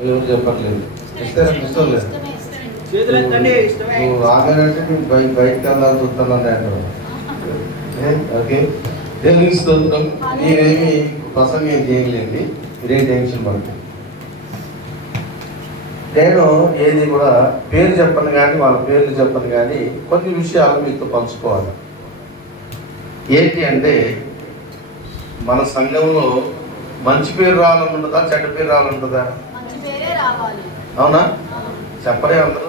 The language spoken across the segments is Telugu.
ఎవరు చెప్పట్లేదు. ఇస్తారండి, ఇష్టం నువ్వు ఆమెనంటే నువ్వు బయటకు వెళ్ళాలి చూస్తానని అంటారు. ఓకే, దేవునికి స్తోత్రం. మీరేమి ప్రసంగం ఏం చేయలేండి, మీరేం టెన్షన్ పడుతుంది. నేను ఏది కూడా పేరు చెప్పను కానీ వాళ్ళ పేర్లు చెప్పను కానీ కొన్ని విషయాలు మీతో పంచుకోవాలి. ఏంటి అంటే మన సంఘంలో మంచి పేరు రావాలనుంటుందా, చెడ్డ పేరు రావాలనుంటుందా? అవునా? చెప్పరే అందరూ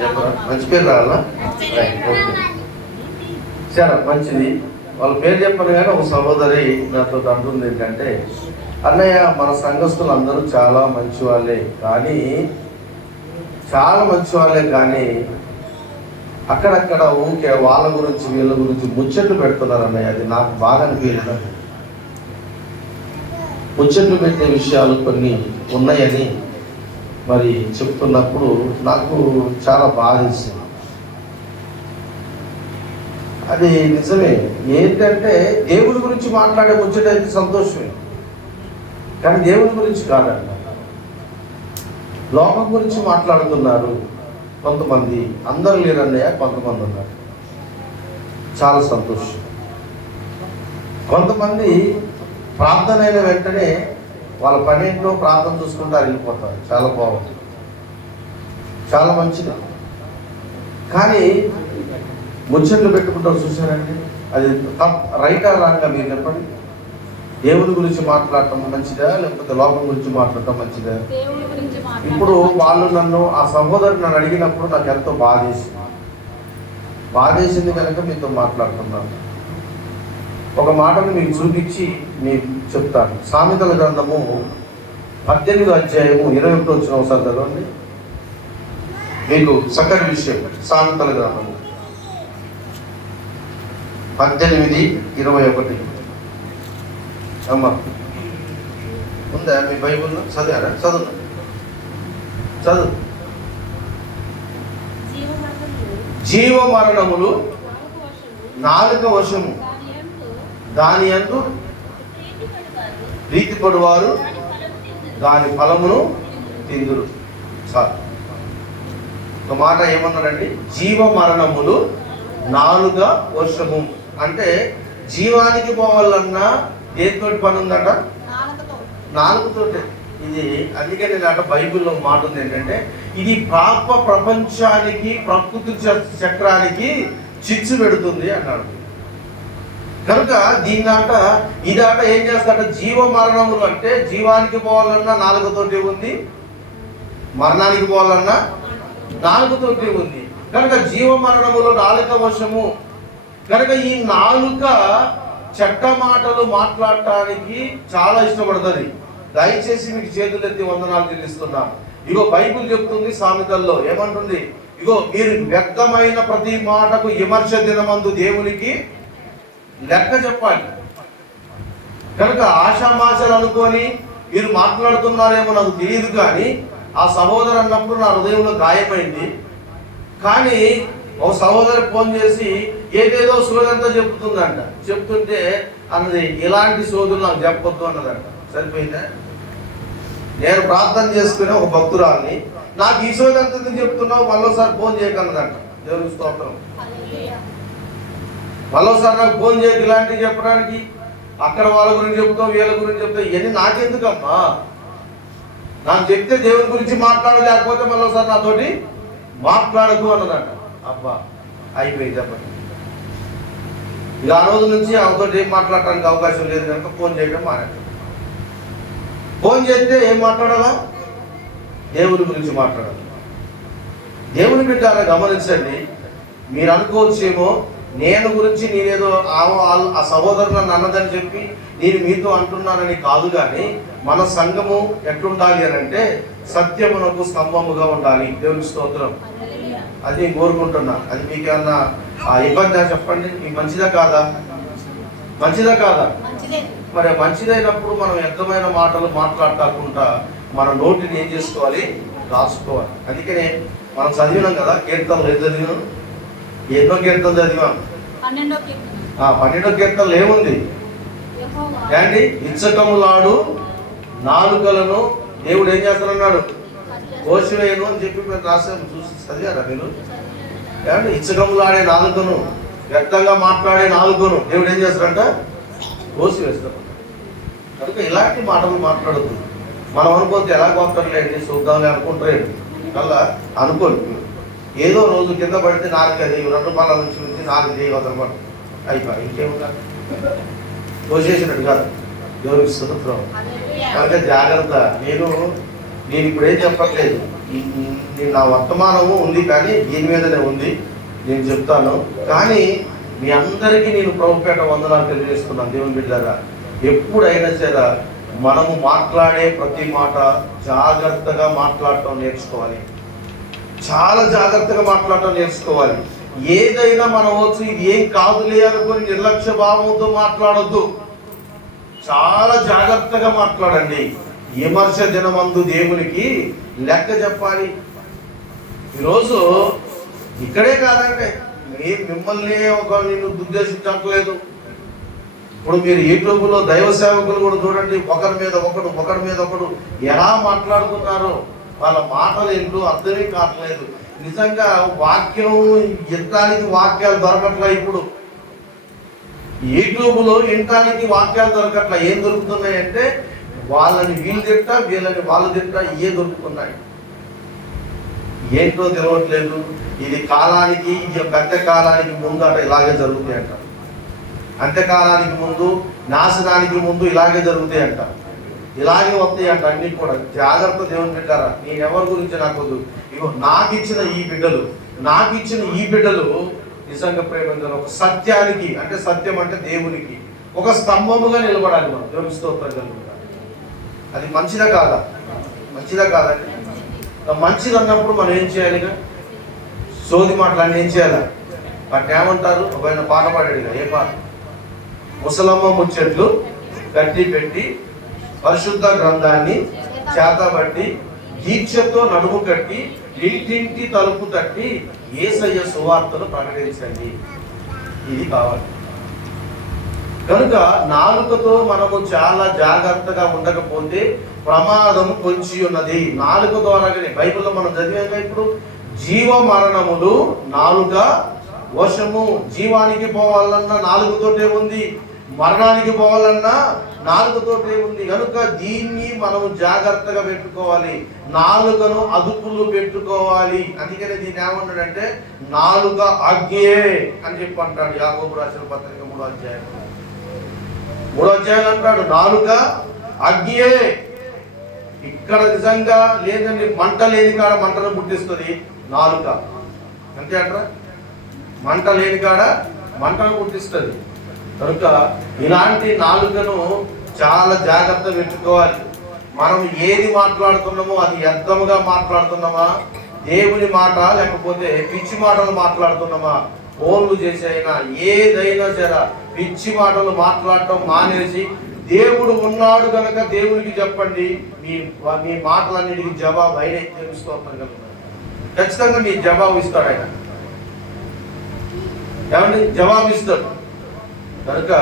చెప్పరా? మంచి పేరు రావాలా? సరే, మంచిది. వాళ్ళ పేరు చెప్పను కానీ ఒక సహోదరి నాతో అంటుంది ఏంటంటే, అన్నయ్య మన సంఘస్థులు అందరూ చాలా మంచి వాళ్ళే కానీ అక్కడక్కడ ఊరికే వాళ్ళ గురించి వీళ్ళ గురించి ముచ్చట్లు పెడుతున్నారు అన్నయ్య. అది నాకు బాగా అనిపించలేదు. ముచ్చట్లు పెట్టే విషయాలు కొన్ని ఉన్నాయని మరి చెప్తున్నప్పుడు నాకు చాలా బాధేసింది. అది నిజమే. ఏంటంటే దేవుడి గురించి మాట్లాడే ముచ్చటైతే సంతోషమే, కానీ దేవుడి గురించి కాదంట. లోకం గురించి మాట్లాడుతున్నారు కొంతమంది. అందరూ లేరన్నయ్య, కొంతమంది ఉన్నారు. చాలా సంతోషం. కొంతమంది ప్రార్థన అయిన వెంటనే వాళ్ళ పని ఏంటో ప్రార్థన చూసుకుంటూ వెళ్ళిపోతారు. చాలా బాగుంది, చాలా మంచిది. కానీ ముచ్చట్లు పెట్టుకుంటారు చూసారండి, అది రైటా రాంగా మీరు చెప్పండి. దేవుని గురించి మాట్లాడటం మంచిదా, లేకపోతే లోకం గురించి మాట్లాడటం మంచిదా? ఇప్పుడు వాళ్ళు నన్ను, ఆ సహోదరు నన్ను అడిగినప్పుడు నాకు ఎంతో బాధేసింది కనుక మీతో మాట్లాడుతున్నాను. ఒక మాటను మీకు చూపించి మీకు చెప్తాను. సామెతల గ్రంథము 18వ అధ్యాయము 21వ వచనం ఒకసారి చదవండి. మీకు చక్కటి విషయం. సామెతల గ్రంథము 18:21. అమ్మా ఉందా మీ బైబుల్లో? చదివారా? చదువు. జీవ మరణములు నాలుక వశము, దాని యందు ప్రీతిపడువారు దాని ఫలమును తిందురు. సార్ ఒక మాట ఏమన్నారండి? జీవ మరణములు నాలుక వశము అంటే జీవానికి పోవాలన్నా దేనితోటి పని ఉందట? నాలుగుతోటి. ఇది అందుకే నేను బైబిల్లో మాట ఉంది ఏంటంటే, ఇది పాప ప్రపంచానికి, ప్రకృతి చక్రానికి చిచ్చు పెడుతుంది అన్నాడు. కనుక ఇదాట ఏం చేస్తాడ? జీవ మరణములు అంటే జీవానికి పోవాలన్నా నాలుగుతోటి ఉంది, మరణానికి పోవాలన్నా నాలుగుతోటి ఉంది. కనుక జీవ మరణములు నాలుక వశము. కనుక ఈ నాలుక చెడ్డ మాటలు మాట్లాడటానికి చాలా ఇష్టపడుతుంది. దయచేసి మీకు చేతులెత్తి వందనాలు చెల్లిస్తున్నాను. ఇగో బైబిల్ చెప్తుంది సామెతల్లో ఏమంటుంది? ఇగో మీరు వ్యక్తమైన ప్రతి మాటకు విమర్శ దినమందు దేవునికి లెక్క చెప్పాలి. కనుక ఆశామాషలు అనుకొని మీరు మాట్లాడుతున్నారేమో నాకు తెలియదు, కానీ ఆ సహోదరు అన్నప్పుడు నా హృదయంలో గాయమైంది. కానీ ఒక సహోదరు ఫోన్ చేసి ఏదేదో సోదంతా చెప్తుంటే అన్నది, ఇలాంటి సోదులు నాకు చెప్పొద్దు అన్నదంట. సరిపోయిందా? నేను ప్రార్థన చేసుకునే ఒక భక్తురాల్ని, నాకు ఈ సోదంతా చెప్తున్నావు, మళ్ళీసారి ఫోన్ చేయకన్నదంట. దేవుని స్తోత్రం. మళ్ళీసారి నాకు ఫోన్ చేయక ఇలాంటివి చెప్పడానికి. అక్కడ వాళ్ళ గురించి చెప్తావు, వీళ్ళ గురించి చెప్తావు, ఇవన్నీ నాకెందుకమ్మా? నాకు చెప్తే దేవుని గురించి మాట్లాడు, లేకపోతే మళ్ళీసారి నాతోటి మాట్లాడకు అన్నదంట. అబ్బా, అయిపోయింది చెప్పండి. ఇక ఆ రోజు నుంచి ఆమెతోటి ఏం మాట్లాడటానికి అవకాశం లేదు కనుక ఫోన్ చేయడం మానేట. ఫోన్ చేస్తే ఏం మాట్లాడాలా? దేవుని గురించి మాట్లాడాలి. దేవుని బిడ్డలారా గమనించండి. మీరు అనుకోవచ్చేమో నేను గురించి నేనేదో ఆ సహోదరు నన్ను అన్నదని చెప్పి నేను మీతో అంటున్నానని కాదు, కానీ మన సంఘము ఎట్లుండాలి అని అంటే సత్యమునకు స్తంభముగా ఉండాలి. దేవుని స్తోత్రం. అది నేను కోరుకుంటున్నా. అది మీకు ఏమన్నా ఇబ్బంది చెప్పండి? మీకు మంచిదా కాదా? మంచిదా కాదా? మరి మంచిదైనప్పుడు మనం వ్యర్థమైన మాటలు మాట్లాడకుండా మన నోటిని ఏం చేసుకోవాలి? రాసుకోవాలి. అందుకనే మనం చదివినాం కదా, కీర్తనలు ఏం చదివినాం? ఎన్నో కీర్తనలు చదివాం? 12వ కీర్తనలు ఏముంది? ఏంటి? ఇచ్చకములాడు నాలుకలను దేవుడు ఏం చేస్తానన్నాడు? కోసివేయను అని చెప్పి మేము రాసాము. చూసి చదివారా మీరు? ఏమంటే ఇచ్చకములాడే నాలుకను, వ్యక్తంగా మాట్లాడే నాలుకను దేవుడు ఏం చేస్తాడంట? కోసివేస్తాడు. కనుక ఇలాంటి మాటలు మాట్లాడద్దు. మనం అనుకోతే ఎలా కొత్తలేండి చూద్దాంలే అనుకుంటారేంటి అలా అనుకోండి. ఏదో రోజు కింద పడితే 4 2 రూపాయల నుంచి 4 వదలమాట అయిపోయి ఇంకేముందా? కోసేసినట్టు కాదు, దేవునికి స్తోత్రం. కనుక జాగ్రత్త. నేను ఇప్పుడు ఏం చెప్పట్లేదు, నా వర్తమానము ఉంది కానీ దీని మీదనే ఉంది, నేను చెప్తాను. కానీ మీ అందరికీ నేను ప్రభుపేట వందనాలు తెలియజేస్తున్నాను. దేవుని బిడ్డలారా, ఎప్పుడైనా సరే మనము మాట్లాడే ప్రతి మాట జాగ్రత్తగా మాట్లాడటం నేర్చుకోవాలి. చాలా జాగ్రత్తగా మాట్లాడటం నేర్చుకోవాలి. ఏదైనా మనం వచ్చు ఇది ఏం కాదులే అనుకుని నిర్లక్ష్య భావంతో మాట్లాడొద్దు. చాలా జాగ్రత్తగా మాట్లాడండి. విమర్శ దినమందు దేవునికి లెక్క చెప్పాలి. ఈరోజు ఇక్కడే కాదంటే మిమ్మల్ని నిన్ను ఉద్దేశించట్లేదు. ఇప్పుడు మీరు యూట్యూబ్లో దైవ సేవకులు కూడా చూడండి, ఒకరి మీద ఒకడు ఎలా మాట్లాడుతున్నారో. వాళ్ళ మాటలు ఏంటో అర్థమే కావట్లేదు. నిజంగా వాక్యం వినటానికి వాక్యాలు దొరకట్లే. ఇప్పుడు యూట్యూబ్లో వినటానికి వాక్యాలు దొరకట్లే. ఏం దొరుకుతున్నాయి అంటే వాళ్ళని వీళ్ళు తింటా, వీళ్ళని వాళ్ళు తింటా, ఇవే దొరుకుతున్నాయి. ఏంటో తెలియట్లేదు. ఇది కాలానికి, ఇది అంత్యకాలానికి ముందు అట ఇలాగే జరుగుతాయి అంట. అంత్యకాలానికి ముందు, నాశనానికి ముందు ఇలాగే జరుగుతాయి అంట. ఇలాగే వస్తాయి అంట అన్ని కూడా. జాగ్రత్త దేవుని బిడ్డారా. నేను ఎవరి గురించి నాకు వద్దు. ఇగో నాకు ఇచ్చిన ఈ బిడ్డలు నిజంగా ప్రేమించాలి. ఒక సత్యానికి, అంటే సత్యం అంటే దేవునికి ఒక స్తంభముగా నిలబడాలి. మనం దేవుని స్తోత్రం. అది మంచిదా కాదా? మంచిదా కాదండి? మంచిది అన్నప్పుడు మనం ఏం చేయాలిగా? సోది మాటలన్నీ ఏం చేయాలి? వాటిని ఏమంటారు? ఒక పాట పాడాడుగా. ఏ పాట? ముసలమ్మ ముచ్చట్లు కట్టి పెట్టి పరిశుద్ధ గ్రంథాన్ని చేతబట్టి దీక్షతో నడుము కట్టి ఇంటింటి తలుపు తట్టి యేసయ్య సువార్తను ప్రకటించండి. ఇది కావాలి. కనుక నాలుకతో మనము చాలా జాగ్రత్తగా ఉండకపోతే ప్రమాదము పొంచి ఉన్నది. నాలుక ద్వారానే బైబిల్లో మనం చదివాక ఇప్పుడు జీవ మరణములు నాలుక వశము. జీవానికి పోవాలన్నా నాలుగుతోటే ఉంది, మరణానికి పోవాలన్నా నాలుగుతోటే ఉంది. కనుక దీన్ని మనం జాగ్రత్తగా పెట్టుకోవాలి. నాలుకను అదుపులు పెట్టుకోవాలి. అందుకనే దీన్ని ఏమన్నాడంటే నాలుక ఆజ్ఞే అని చెప్పి అంటాడు. యాకోబు రాసిన పత్రిక 3వ అధ్యాయం అంటాడు నాలుక ఆజ్ఞే. ఇక్కడ నిజంగా లేదండి, మంట లేని కాడ మంటను పుట్టిస్తుంది నాలుక. అంతే అంటారా? మంట లేని కాడ మంటను పుట్టిస్తుంది. కనుక ఇలాంటి నాలుకను చాలా జాగ్రత్త పెట్టుకోవాలి. మనం ఏది మాట్లాడుతున్నామో అది వ్యర్థముగా మాట్లాడుతున్నామా, దేవుని మాట లేకపోతే పిచ్చి మాటలు మాట్లాడుతున్నామా? ఫోన్లు చేసి అయినా ఏదైనా సరే పిచ్చి మాటలు మాట్లాడటం మానేసి దేవుడు ఉన్నాడు కనుక దేవునికి చెప్పండి. మీ మాటలన్నిటికీ జవాబు అయినా తెలుసుకోవాలి కదా. ఖచ్చితంగా మీ జవాబు ఇస్తాడు ఆయన. ఏమండి? జవాబు ఇస్తాడు. కనుక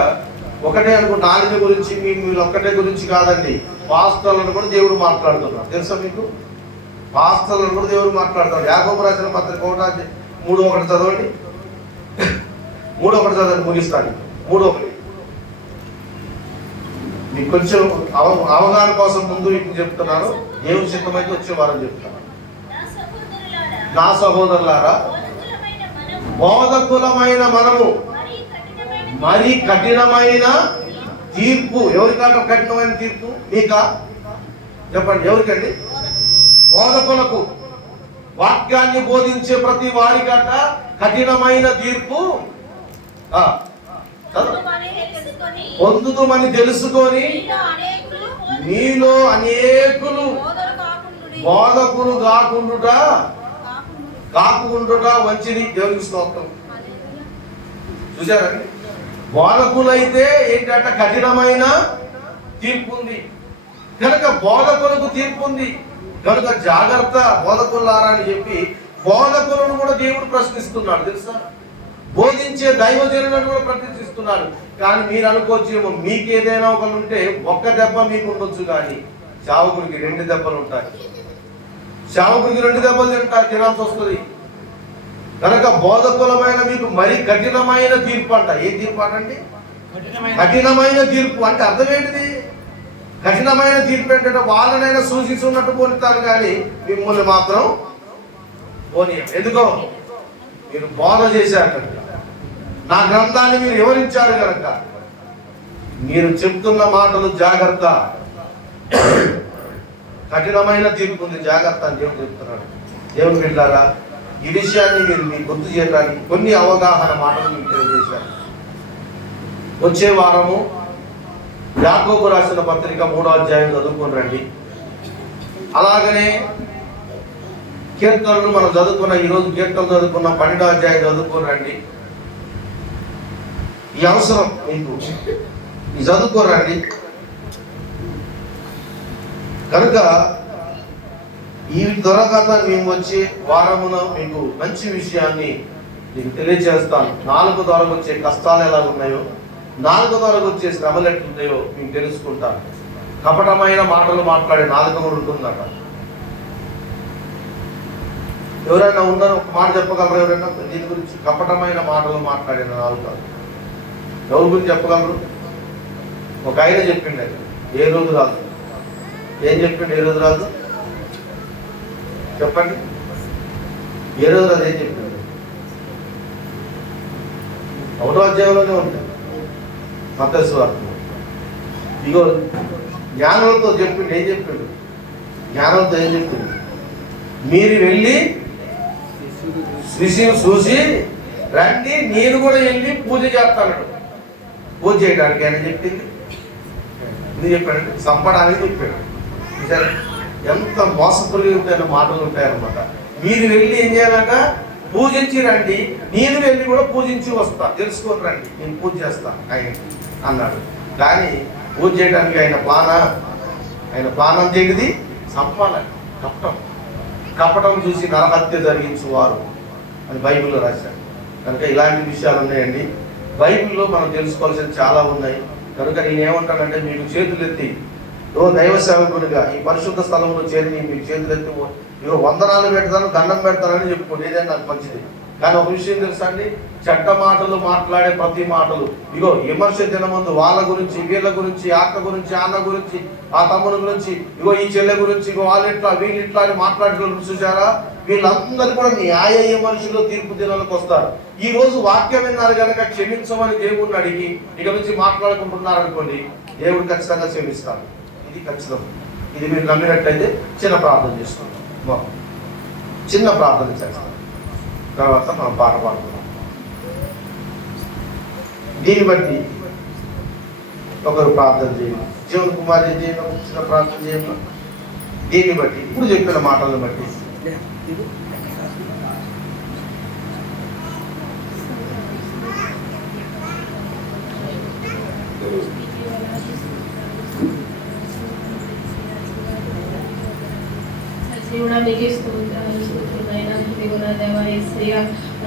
ఒకటే అనుకో, నాలుక గురించి మీరు ఒక్కటే గురించి కాదండి, పాస్తలను కూడా దేవుడు మాట్లాడుతున్నాడు. తెలుసా మీకు? పాస్తలను కూడా దేవుడు మాట్లాడుతున్నాడు. యాకోబు రాసిన పత్రిక 3:1 చదవండి. 3:1 చదవండి, ముగిస్తాను. 3:1 మీకు కొంచెం అవగాహన కోసం ముందు వీటిని చెప్తున్నాను. దేవుని చిత్తమైతే వచ్చే వారం చెప్తాను. నా సహోదరులారా, బోధకులమైన మనము మరి కఠినమైన తీర్పు. ఎవరికాట కఠినమైన తీర్పు? మీకా? చెప్పండి, ఎవరికండి? బోధకులకు, వాక్యాన్ని బోధించే ప్రతి వారికట కఠినమైన తీర్పు పొందుతామని తెలుసుకొని మీలో అనేకులు బోధకులు కాకుండుట మంచిది. దేవునికి స్తోత్రం. చూసారండి? బోధకులైతే ఏంటంటే కఠినమైన తీర్పు ఉంది. కనుక బోధకులకు తీర్పు ఉంది. కనుక జాగ్రత్త బోధకులారా అని చెప్పి బోధకులను కూడా దేవుడు ప్రశ్నిస్తున్నాడు. తెలుసా? బోధించే దైవజనులను కూడా ప్రశ్నిస్తున్నాడు. కానీ మీరు అనుకోవచ్చేమో మీకేదైనా ఒకరు ఉంటే ఒక్క దెబ్బ మీకు ఉండొచ్చు, కానీ సేవకుడికి 2 దెబ్బలు ఉంటాయి. సేవకుడికి 2 దెబ్బలు తినాల్సి వస్తుంది. కనుక బోధకులమైన మీకు మరీ కఠినమైన తీర్పు అంట. ఏ తీర్పు అంటండి? కఠినమైన తీర్పు అంటే అర్థం ఏంటిది? కఠినమైన తీర్పు ఏంటంటే వాళ్ళనైనా సూచిస్తున్నట్టు పోనిస్తారు కానీ మిమ్మల్ని మాత్రం పోనీయం. ఎందుకో? మీరు బోధ చేశారు కనుక, నా గ్రంథాన్ని మీరు వివరించారు కనుక. మీరు చెప్తున్న మాటలు జాగ్రత్త, కఠినమైన తీర్పు ఉంది, జాగ్రత్త అని దేవుడు చెప్తున్నాడు. దేవుని బిడ్డలారా, ఈ విషయాన్ని మీరు మీకు గుర్తు చేయడానికి కొన్ని అవగాహన మాటలు మీకు తెలియజేశారు. వచ్చే వారము యాకోబు రాసిన పత్రిక 3వ అధ్యాయం చదువుకొని రండి. అలాగనే కీర్తనలు మనం చదువుకున్న, ఈరోజు కీర్తనలు చదువుకున్న 12వ అధ్యాయం చదువుకొని రండి. ఈ అవసరం మీకు, ఈ చదువుకోరండి. కనుక ఈ త్వరగత మేము వచ్చే వారమున మీకు మంచి విషయాన్ని మీకు తెలియజేస్తాను. 4 ద్వారా వచ్చే కష్టాలు ఎలా ఉన్నాయో, 4 ద్వారా వచ్చే శ్రమలు ఎట్లున్నాయో మీకు తెలుసుకుంటాను. కపటమైన మాటలు మాట్లాడే నాలుక కూడా ఉంటుందట. ఎవరైనా ఉన్నారో ఒక మాట చెప్పగలరు? ఎవరైనా దీని గురించి? కపటమైన మాటలు మాట్లాడిన నాలుక ఎవరి గురించి చెప్పగలరు? ఒక ఆయన చెప్పిండు, అది ఏ రోజు రాదు. ఏం చెప్పిండు? ఏ రోజు రాదు చెప్పండి. ఏ రోజు రాదు ఏం చెప్పిండు? 1వ అధ్యాయంలోనే ఉంటుంది మత్తయి సువార్త. ఇగో జ్ఞానులతో చెప్పిండు. ఏం చెప్పిండు? జ్ఞానులతో ఏం చెప్పిండు? మీరు వెళ్ళి శిశువు చూసి రండి, నేను కూడా వెళ్ళి పూజ చేస్తాను. పూజ చేయడానికి ఆయన చెప్పింది ఇది చెప్పాడు, చంపడానికి చెప్పాడు. సరే, ఎంత మోసపూరితమైన మాటలు ఉంటాయన్నమాట. మీరు వెళ్ళి ఏం చేయాలంట? పూజించి రండి, నేను వెళ్ళి కూడా పూజించి వస్తా, తెలుసుకొని రండి, నేను పూజ చేస్తా ఆయన అన్నాడు. కానీ పూజ చేయడానికి ఆయన ప్లాన్ ఏంటిది? చంపాలని. కపటం చూసి నరహత్య జరిగించువారు అని బైబిల్లో రాశారు. కనుక ఇలాంటి విషయాలు ఉన్నాయండి. బైబిల్లో మనం తెలుసుకోవాల్సిన చాలా ఉన్నాయి. కనుక నేనేమంటానంటే, మీకు చేతులెత్తి దైవ సేవకునిగా ఈ పరిశుద్ధ స్థలంలో చేరి మీకు చేతులెత్తి ఇగో వందనాలు పెడతాను, దండం పెడతానని చెప్పుకోండి, ఏదైనా నాకు మంచిది. కానీ ఒక విషయం తెలుసా అండి, చెడ్డ మాటలు మాట్లాడే ప్రతి మాటలు, ఇగో విమర్శ తినముందు వాళ్ళ గురించి, వీళ్ళ గురించి, అక్క గురించి, అన్న గురించి, ఆ తమ్ముని గురించి, ఇగో ఈ చెల్లె గురించి, ఇగో వాళ్ళిట్లా వీళ్ళిట్లా అని మాట్లాడుతున్నారు చూసారా? వీళ్ళందరూ కూడా న్యాయ విమర్శలో తీర్పు దినాలకు వస్తారు. ఈ రోజు వాక్యం విన్నారు కనుక క్షమించమని దేవుడిని అడిగి ఇక నుంచి మాట్లాడుకుంటున్నారు అనుకోండి, దేవుడు ఖచ్చితంగా క్షమిస్తాడు. ఇది ఖచ్చితం. ఇది మీరు నమ్మినట్లయితే చిన్న ప్రార్థన చేసుకుంటాం. చిన్న ప్రార్థన చేస్తాం, తర్వాత మనం పాట పాడుతున్నాం. దీన్ని బట్టి ఒకరు ప్రార్థన చేయండి, జీవన్ కుమార్ చిన్న ప్రార్థన చేయండి. దీన్ని బట్టి ఇప్పుడు చెప్పిన మాటలను బట్టి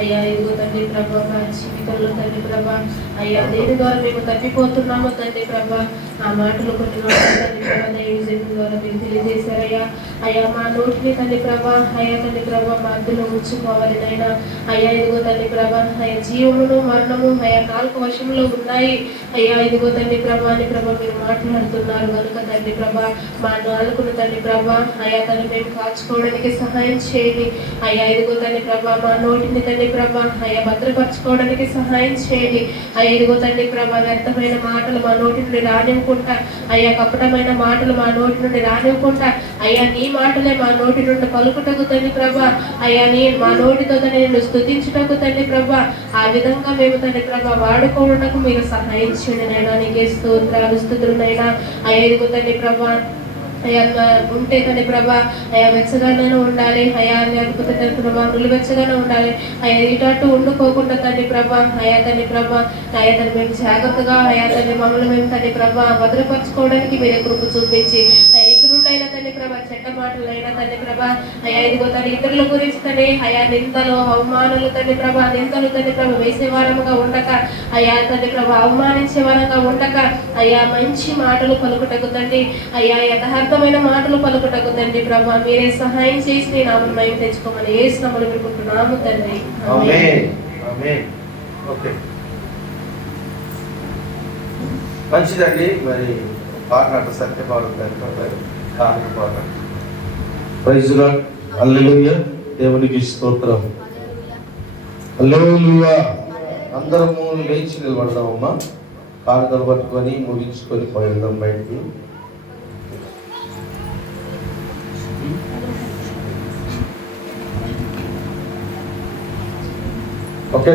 అయ్యా ఇదిగో తండ్రి ప్రభా, మా జీవితంలో తండ్రి ప్రభా, అయ్యా దేని ద్వారా మేము తప్పిపోతున్నామో తండ్రి ప్రభా, ఆ మాటలు కొన్ని తండ్రి ప్రభా దైవజనం ద్వారా మీరు తెలియజేశారయ్యా. అయ్యా మా నోటిని తండ్రి ప్రభా, అయ్యా తండ్రి ప్రభా మా అద్దులో ఉంచుకోవాలి నైనా. అయ్యా ఇదిగో తండ్రి ప్రభా, అయ్యా జీవమును మరణము అయ్యా 4 వశంలో ఉన్నాయి. అయ్యా ఇదిగో తండ్రి ప్రభా అని ప్రభా మీరు మాట్లాడుతున్నారు కనుక తండ్రి ప్రభా, మా నాలుకను తండ్రి ప్రభా అయ్యా తండ్రి మేము కాచుకోవడానికి సహాయం చేయండి. అయ్యా ఇదిగో తండ్రి ప్రభా మా నోటిని తండ్రి ప్రభా అయ్యా భద్రపరచుకోవడానికి సహాయం చేయండి. అయ్యా ఇదిగో తండ్రి ప్రభా వ్యర్థమైన మాటలు మా నోటి నుండి రానివ్వకుండా, అయ్యా కపటమైన మాటలు మా నోటి నుండి రానివ్వకుండా, అయ్యా నీ మాటలే మా నోటి నుండి పలుకుటకు తండ్రి ప్రభా, అయ్యా మా నోటితో నిన్ను స్తుతించుటకు తండ్రి ప్రభా, ఆ విధంగా మేము తండ్రి ప్రభా వాడుకోవడానికి మీరు సహాయం చేయండి నైనా. నీకే స్తోత్రాలు స్తుతులు నైనా. అయ్యా ఇదిగో తండ్రి ప్రభా అయ్యా ఉంటే తండ్రి ప్రభా అయ్యా వెచ్చగానే ఉండాలి. అయ్యా లేకపోతే తండ్రి ప్రభా నులివెచ్చగానే ఉండాలి. అయ్యా ఇటు ఉండుకోకుండా తండ్రి ప్రభా అయ్యా తండ్రి ప్రభా అయ్యా తండ్రి మేము జాగ్రత్తగా అయ్యా తండ్రి మమ్మల్ని మేము తండ్రి ప్రభా భద్రపరచుకోవడానికి మీరే కృప చూపించి అయ్యా ఇక నుండి అయినా తండ్రి ప్రభా చెడ్డ మాటలైనా తండ్రి ప్రభా అయ్యా ఇదిగో తండ్రి ఇతరుల గురించి తండ్రి అయా నిందలు అవమానాలు తండ్రి ప్రభా నిందలు తండ్రి ప్రభా వేసేవారముగా ఉండక అయ్యా తండ్రి ప్రభా అవమానించే వారంగా ఉండక అయ్యా మంచి మాటలు పలుకుటకు తండ్రి అయ్యా యథార్థమైన మాటలు పలుకుటకు తండ్రి ప్రభా మీరే సహాయం చేసి నీ నామమును మహిమ తెచ్చుకోమని యేసు నామములో వేడుకుంటున్నాము తండ్రి ఆమేన్ ఆమేన్. ఓకే, మంచిదండి. మరి పాట సత్యపాడు కారణ పాట. ప్రైజ్ లార్డ్, హల్లెలూయా. దేవునికి స్తోత్రం, హల్లెలూయా. అందరము లేచి నిలబడదామమ్మా, కానుకలు పట్టుకొని ముగించుకొని పోయిద్దాం బయటికి. ఓకే,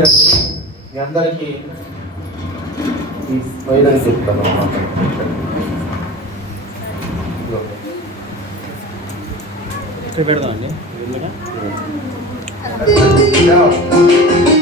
మీ అందరికీ ఈ పైన చెప్తాను అన్నమాట. పెడదామండి. Yeah.